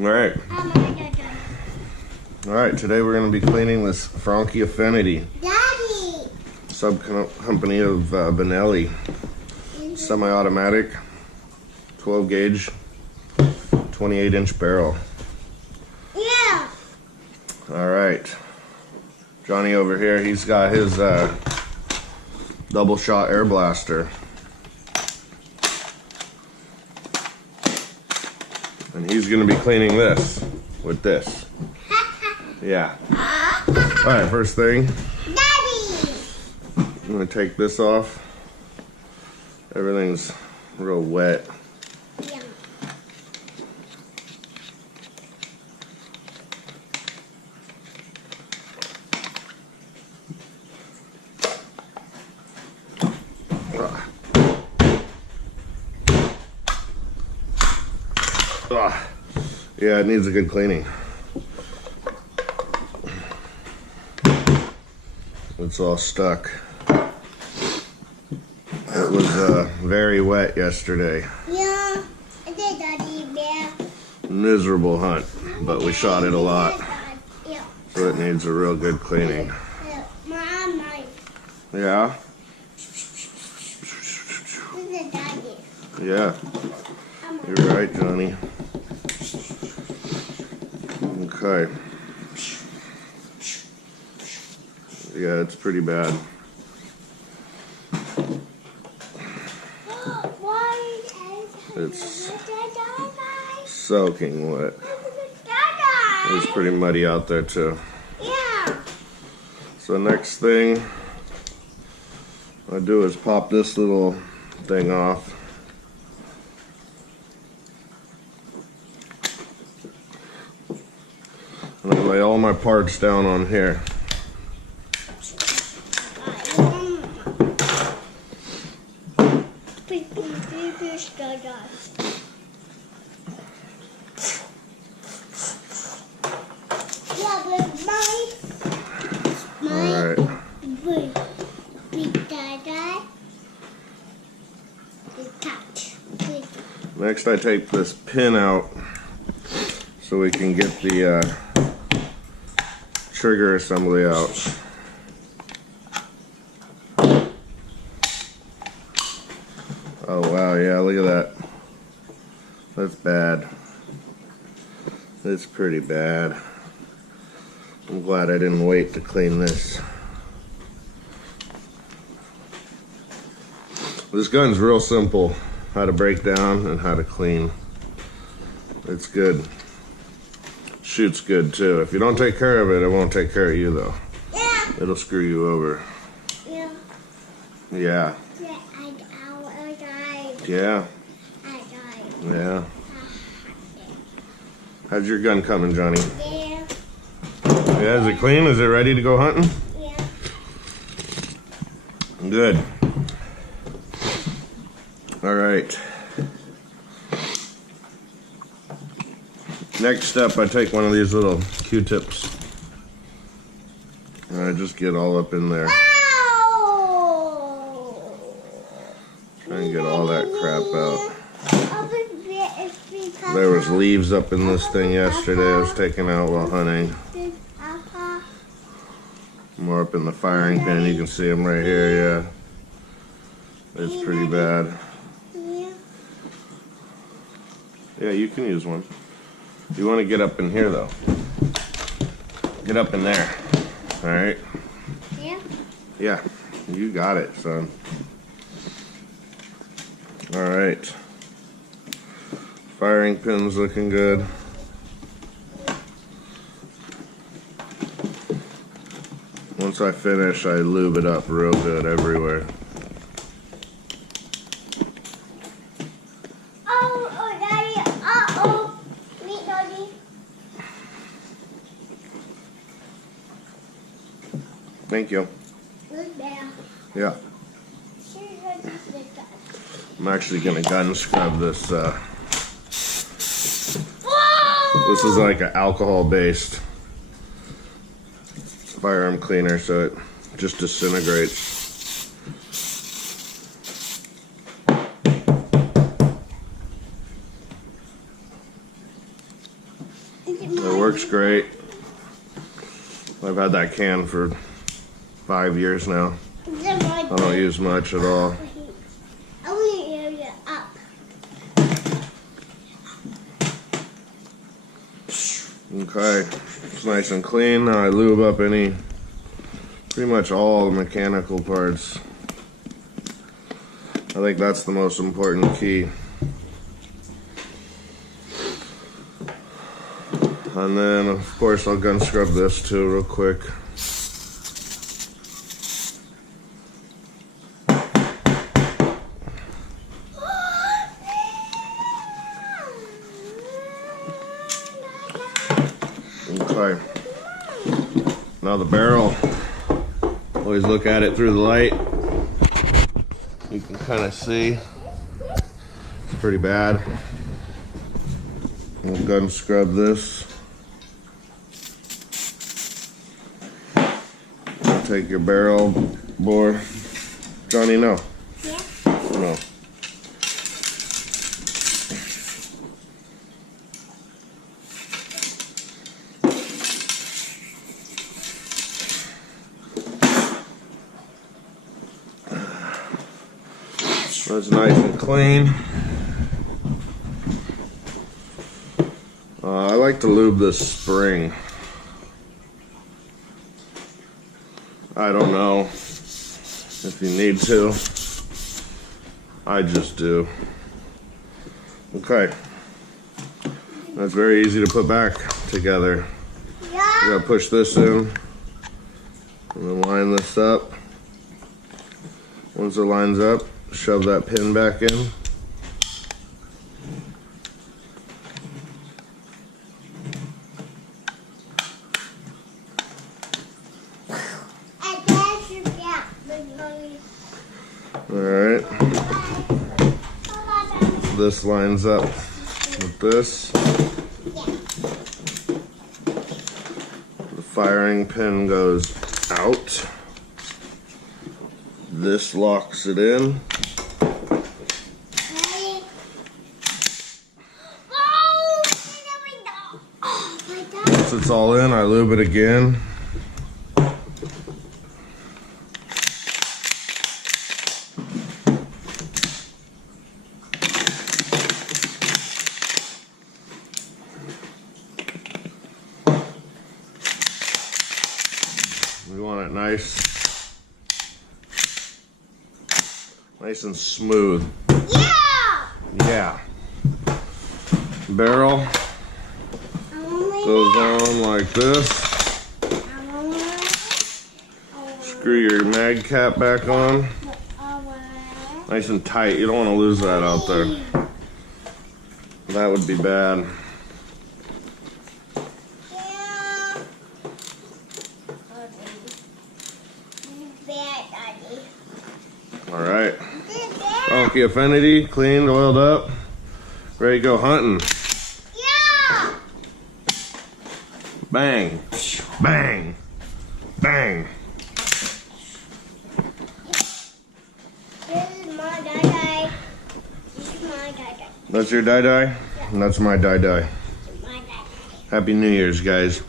Alright. Alright, today we're going to be cleaning this Franchi Affinity. Daddy! Sub-company of Benelli. Semi-automatic, 12 gauge, 28-inch barrel. Yeah! Alright. Johnny over here, he's got his double shot air blaster. And he's going to be cleaning this with this. Yeah. Alright, first thing. Daddy! I'm going to take this off. Everything's real wet. Yeah. Yeah, it needs a good cleaning. It's all stuck. It was very wet yesterday. Yeah. I did, Daddy Bear. Miserable hunt, but we shot it a lot. Yeah. So it needs a real good cleaning. Yeah. Mom. Yeah? This is Daddy. Yeah. You're right, Johnny. Okay. Yeah, it's pretty bad. It's soaking wet. It's pretty muddy out there too. Yeah. So next thing I do is pop this little thing off. And I lay all my parts down on here. Alright. Next I take this pin out so we can get the trigger assembly out. Oh wow, yeah, look at that. That's bad. It's pretty bad. I'm glad I didn't wait to clean this. This gun's real simple. How to break down and how to clean. It's good. Shoots good too. If you don't take care of it, it won't take care of you though. Yeah. It'll screw you over. Yeah. Yeah. I died. Yeah. I died. Yeah. How's your gun coming, Johnny? Yeah. Yeah, is it clean? Is it ready to go hunting? Yeah. Good. All right. Next step, I take one of these little Q-tips. And I just get all up in there. Ow! Try and get all that crap out. There was leaves up in this thing yesterday I was taking out while hunting. More up in the firing pin. You can see them right here, yeah. It's pretty bad. Yeah, you can use one. You want to get up in here, though. Get up in there. All right? Yeah? Yeah, you got it, son. All right. Firing pin's looking good. Once I finish, I lube it up real good everywhere. Oh, Daddy. Uh-oh. Me, Daddy. Thank you. Good bear. Yeah. I'm actually gonna gun scrub this. This is like an alcohol-based firearm cleaner, so it just disintegrates. works great. I've had that can for 5 years now. I don't use much at all. I want to area up. Okay, it's nice and clean. Now I lube up pretty much all the mechanical parts. I think that's the most important key. And then, of course, I'll gun scrub this too real quick. Okay. Now the barrel. Always look at it through the light. You can kind of see. It's pretty bad. We'll gun scrub this. Take your barrel bore. Johnny, no. Yeah. No. That's nice and clean. I like to lube this spring. I don't know if you need to. I just do. Okay. That's very easy to put back together. Yeah. You gotta push this in and then line this up. Once it lines up, shove that pin back in. Alright. This lines up with this. The firing pin goes out. This locks it in. Once it's all in, I lube it again. We want it nice and smooth. Yeah. Yeah. Barrel goes on like this. Screw your mag cap back on. Nice and tight. You don't want to lose that out there. That would be bad. All right. Okay, affinity, cleaned, oiled up, ready to go hunting. Yeah. Bang, bang, bang. This is my die-die. This is my die-die. That's your die-die? Yeah. And that's my die-die. My die-die. Happy New Year's, guys.